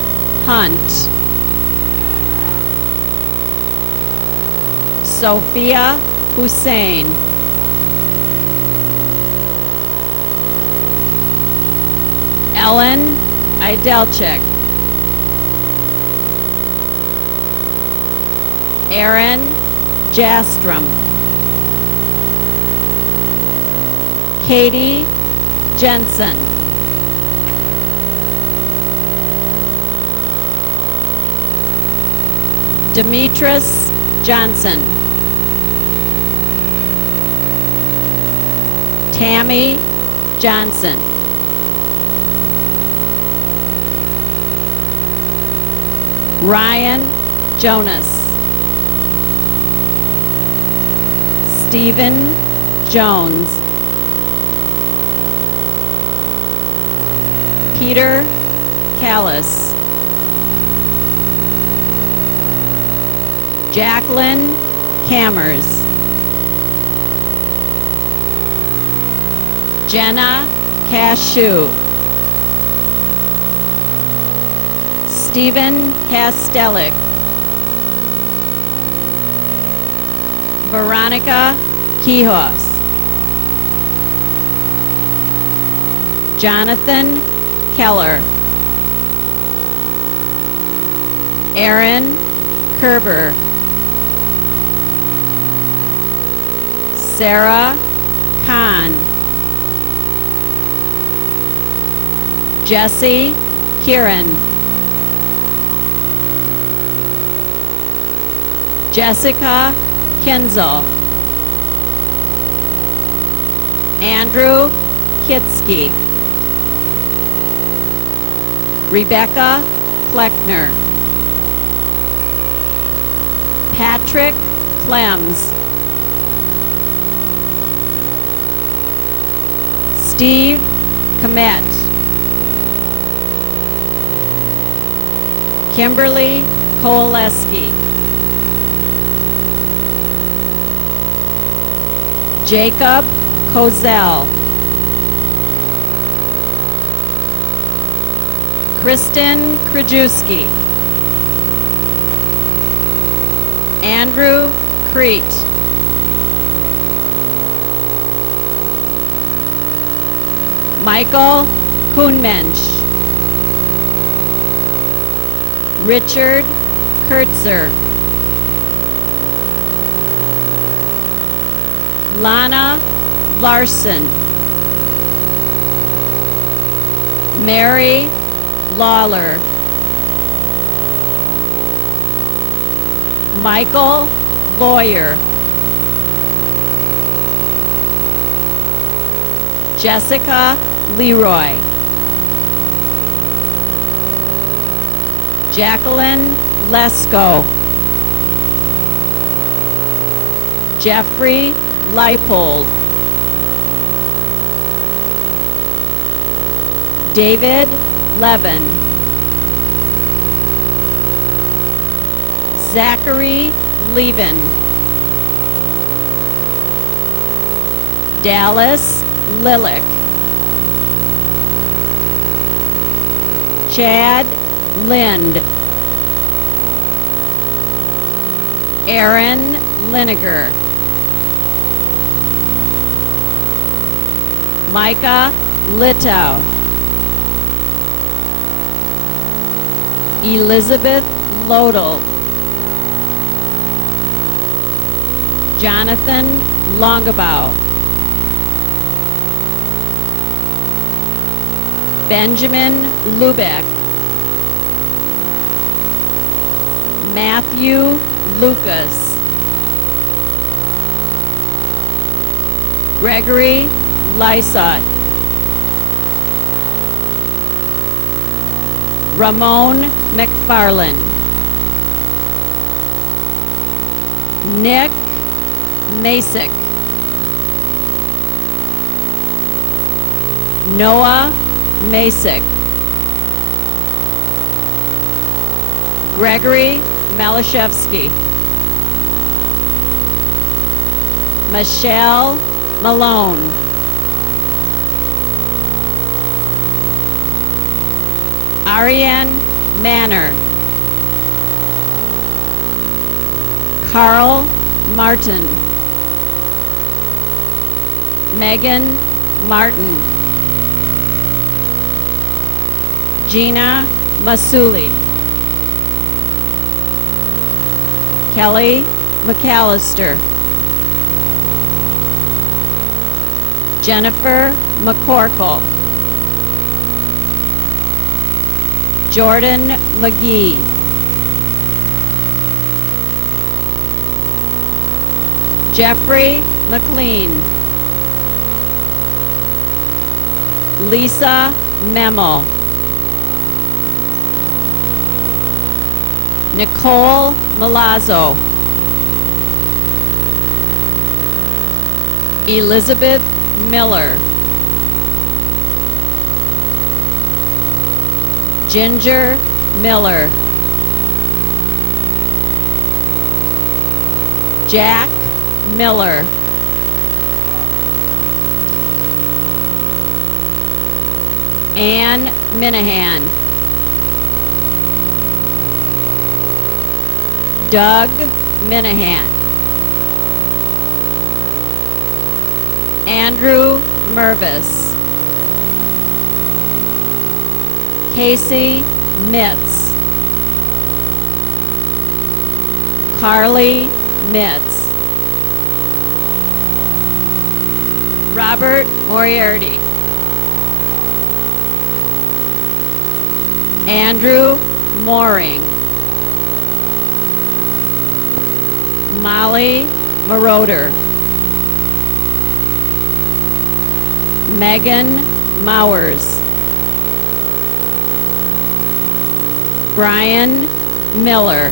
Hunt. Sophia Hussein. Ellen Idelchik. Aaron Jastrom. Katie Jensen. Demetris Johnson. Tammy Johnson. Ryan Jonas. Stephen Jones. Peter Callis. Jacqueline Cammers. Jenna Cashew. Stephen Kastelik. Veronica Quijos. Jonathan Keller. Aaron Kerber. Sarah Kahn. Jesse Kieran. Jessica Kinzel. Andrew Kitsky. Rebecca Kleckner. Patrick Clems. Steve Komet. Kimberly Koleski. Jacob Kozel. Kristen Krajewski. Andrew Crete. Michael Kuhnmensch. Richard Kurtzer. Lana Larson. Mary Lawler. Michael Lawyer. Jessica Leroy. Jacqueline Lesko. Jeffrey Leipold. David Levin. Zachary Levin. Dallas Lilick. Chad Lind. Aaron Liniger. Micah Litow. Elizabeth Lodel. Jonathan Longabout. Benjamin Lubeck. Matthew Lucas. Gregory Lysott. Ramon McFarland. Nick Masick. Noah Masick. Gregory Malashevsky. Michelle Malone. Ariane Manor. Carl Martin. Megan Martin. Gina Masuli. Kelly McAllister. Jennifer McCorkle. Jordan McGee. Jeffrey McLean. Lisa Memo. Nicole Malazzo. Elizabeth Miller. Ginger Miller. Jack Miller. Ann Minahan. Doug Minahan. Andrew Mervis. Casey Mitz. Carly Mitz. Robert Moriarty. Andrew Mooring. Molly Moroder. Megan Mowers. Brian Miller.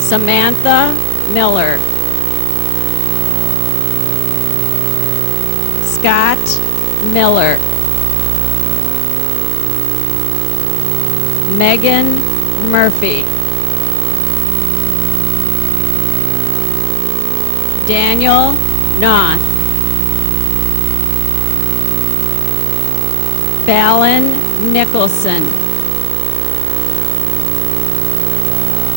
Samantha Miller. Scott Miller. Megan Murphy. Daniel Noth. Fallon Nicholson.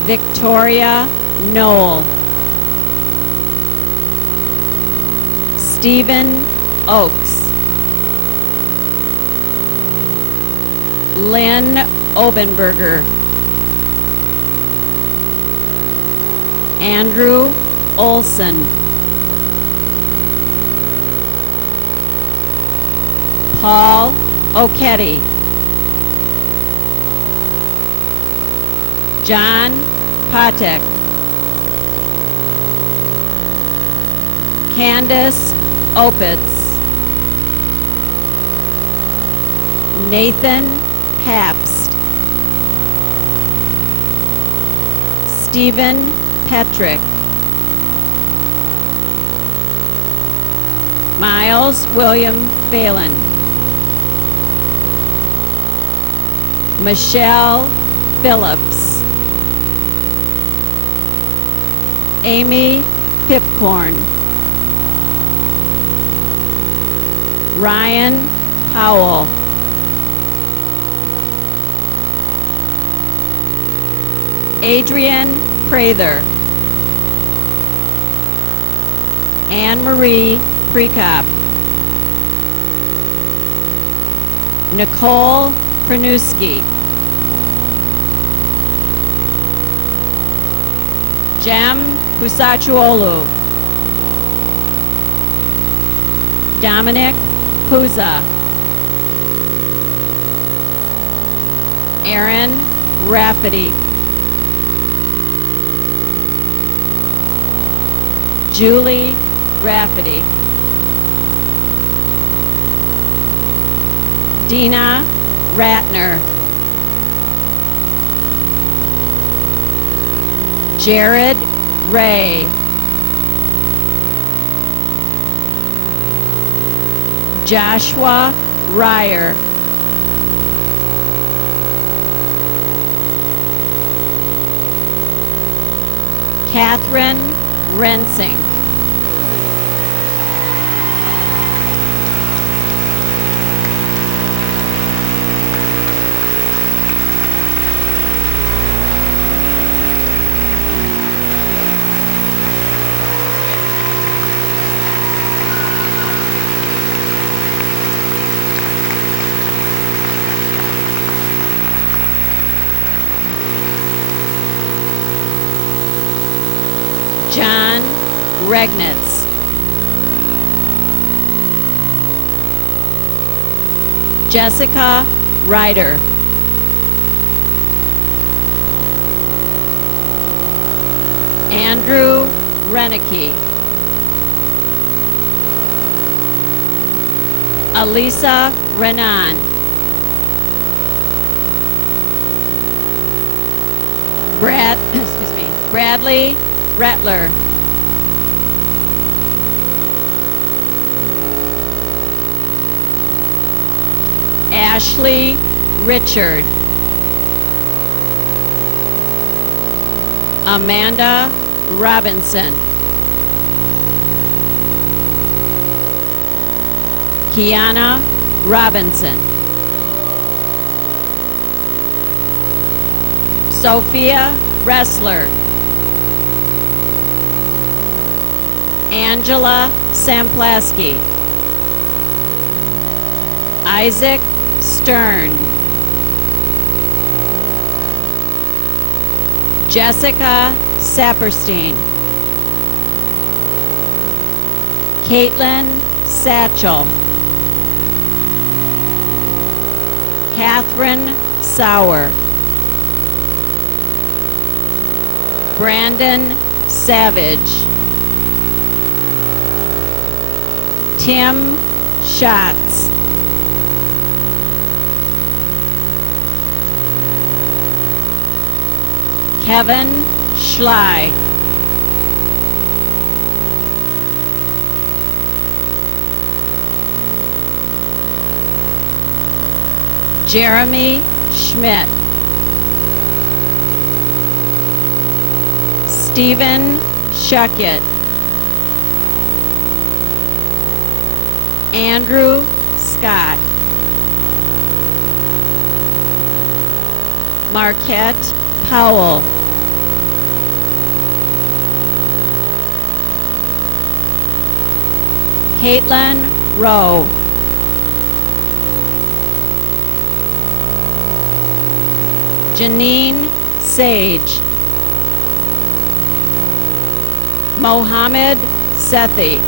Victoria Knoll. Stephen Oakes. Lynn Obenberger. Andrew Olson. Paul O'Ketty. John Patek. Candace Opitz. Nathan Pabst. Stephen Petrick. Miles William Phelan. Michelle Phillips. Amy Pipcorn. Ryan Powell. Adrian Prather. Anne-Marie Prekop. Nicole Pranuski. Jem Pusachuolu. Dominic Puza. Aaron Rafferty. Julie Rafferty, Dina Ratner, Jared Ray, Joshua Ryer, Catherine Rensing, John Regnitz, Jessica Ryder, Andrew Renicky, Alisa Renan, Bradley Rattler, Ashley Richard, Amanda Robinson, Kiana Robinson, Sophia Ressler, Angela Samplaski, Isaac Stern, Jessica Saperstein, Caitlin Satchel, Catherine Sauer, Brandon Savage, Tim Schatz, Kevin Schley, Jeremy Schmidt, Stephen Shuckett, Andrew Scott, Marquette Powell, Caitlin Rowe, Janine Sage, Mohammed Sethi,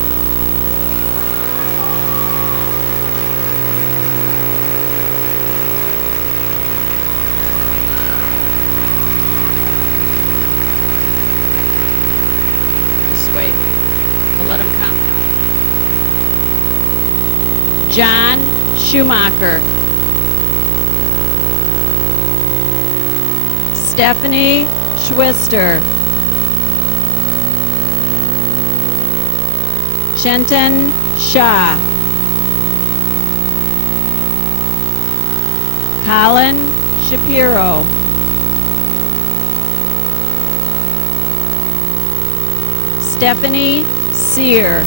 just wait, we'll let him come. John Schumacher, Stephanie Schwister, Shenton Shah, Colin Shapiro, Stephanie Sear,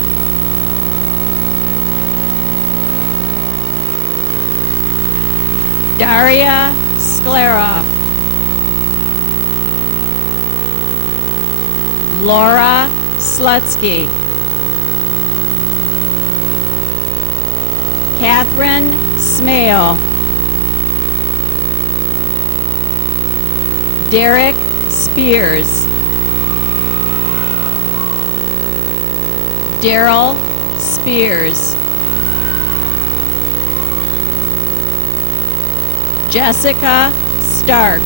Daria Sklarov, Laura Slutsky, Catherine Smale, Derek Spears, Daryl Spears, Jessica Stark,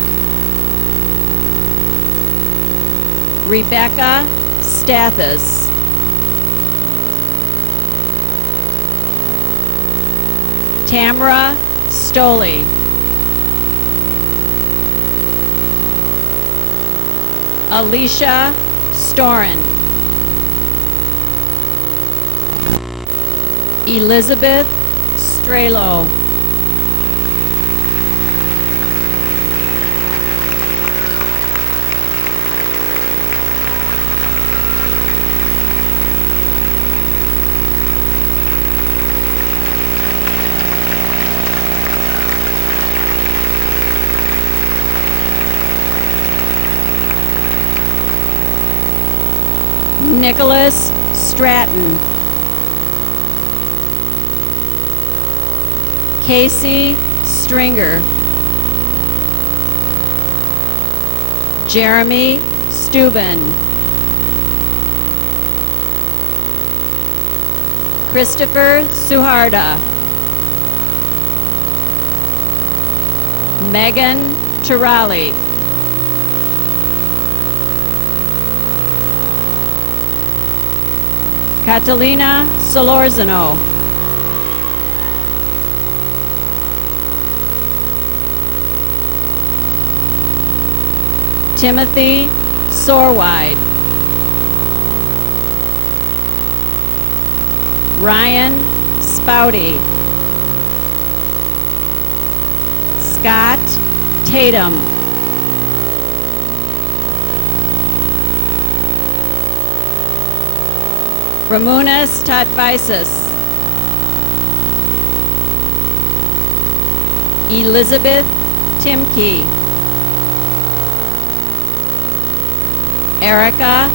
Rebecca Stathis, Tamara Stoley. Alicia Storin. Elizabeth Strelo. Nicholas Stratton. Casey Stringer. Jeremy Steuben. Christopher Suharda. Megan Tirali. Catalina Solorzano. Timothy Sorwide. Ryan Spouty. Scott Tatum. Ramunas Tatvisis. Elizabeth Timke. Erica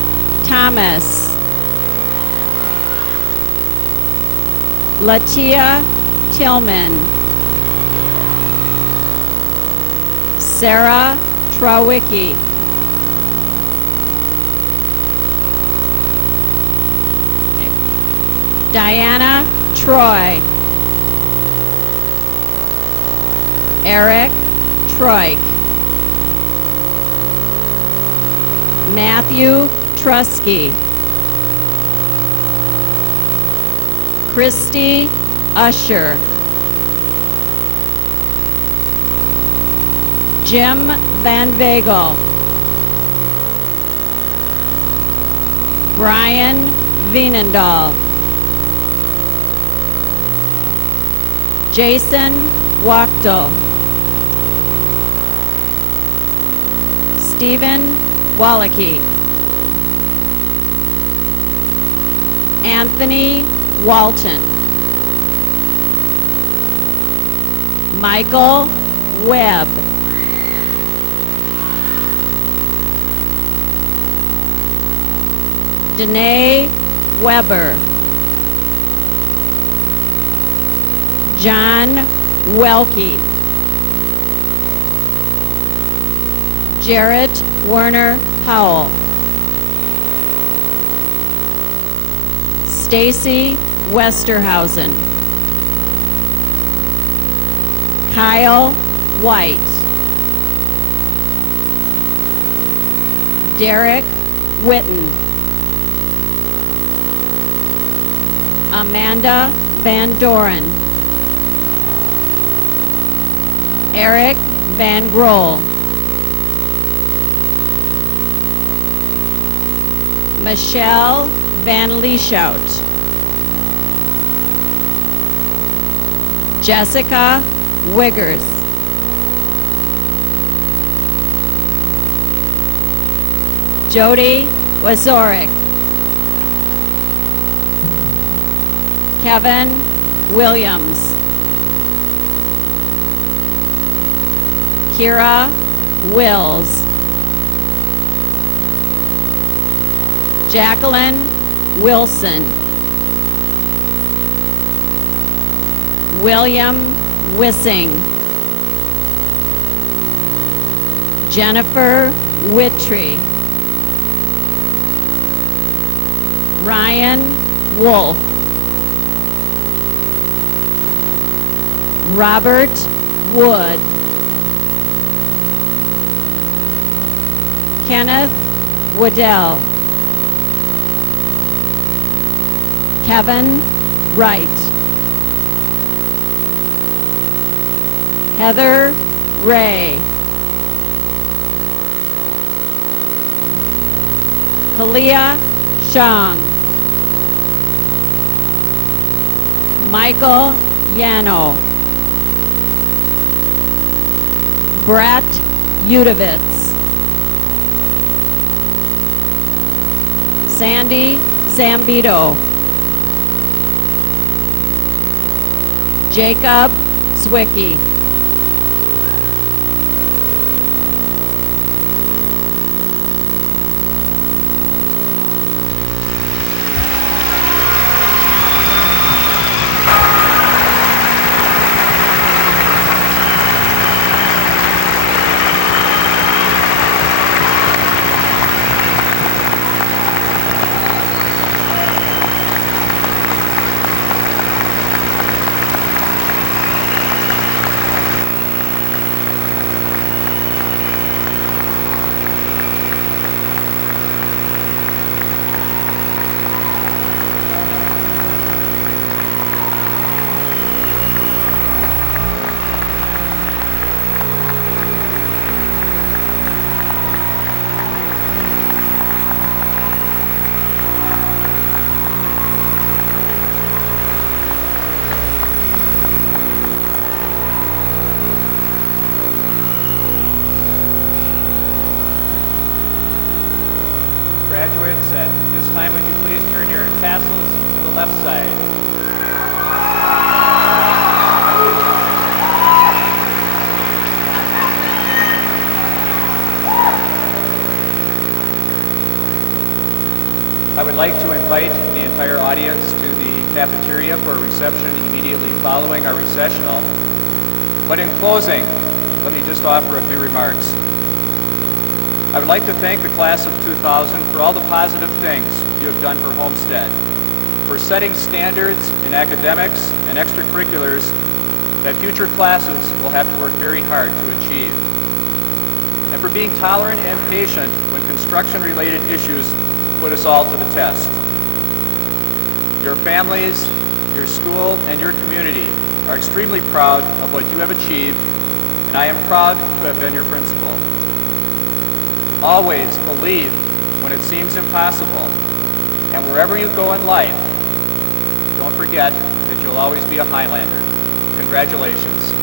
Thomas. Latia Tillman. Sarah Trawicki. Diana Troy. Eric Troik. Matthew Trusky. Christy Usher. Jim Van Vagel. Brian Vienendahl. Jason Wachtel. Stephen Wallachy. Anthony Walton. Michael Webb. Danae Weber. John Welke. Jarrett Werner Powell. Stacy Westerhausen. Kyle White. Derek Witten. Amanda Van Doren. Eric Van Grohl. Michelle Van Lieshout. Jessica Wiggers. Jody Wazorik. Kevin Williams. Kira Wills. Jacqueline Wilson. William Wissing. Jennifer Whittree. Ryan Wolf. Robert Wood. Kenneth Waddell. Kevin Wright. Heather Ray. Kalia Shang. Michael Yano. Brett Udovitz. Sandy Zambito. Jacob Zwicky. Graduates, at this time, would you please turn your tassels to the left side? I would like to invite the entire audience to the cafeteria for a reception immediately following our recessional. But in closing, let me just offer a few remarks. I would like to thank the class of 2000 for all the positive things you have done for Homestead, for setting standards in academics and extracurriculars that future classes will have to work very hard to achieve, and for being tolerant and patient when construction-related issues put us all to the test. Your families, your school, and your community are extremely proud of what you have achieved, and I am proud to have been your principal. Always believe when it seems impossible, and wherever you go in life, don't forget that you'll always be a Highlander. Congratulations.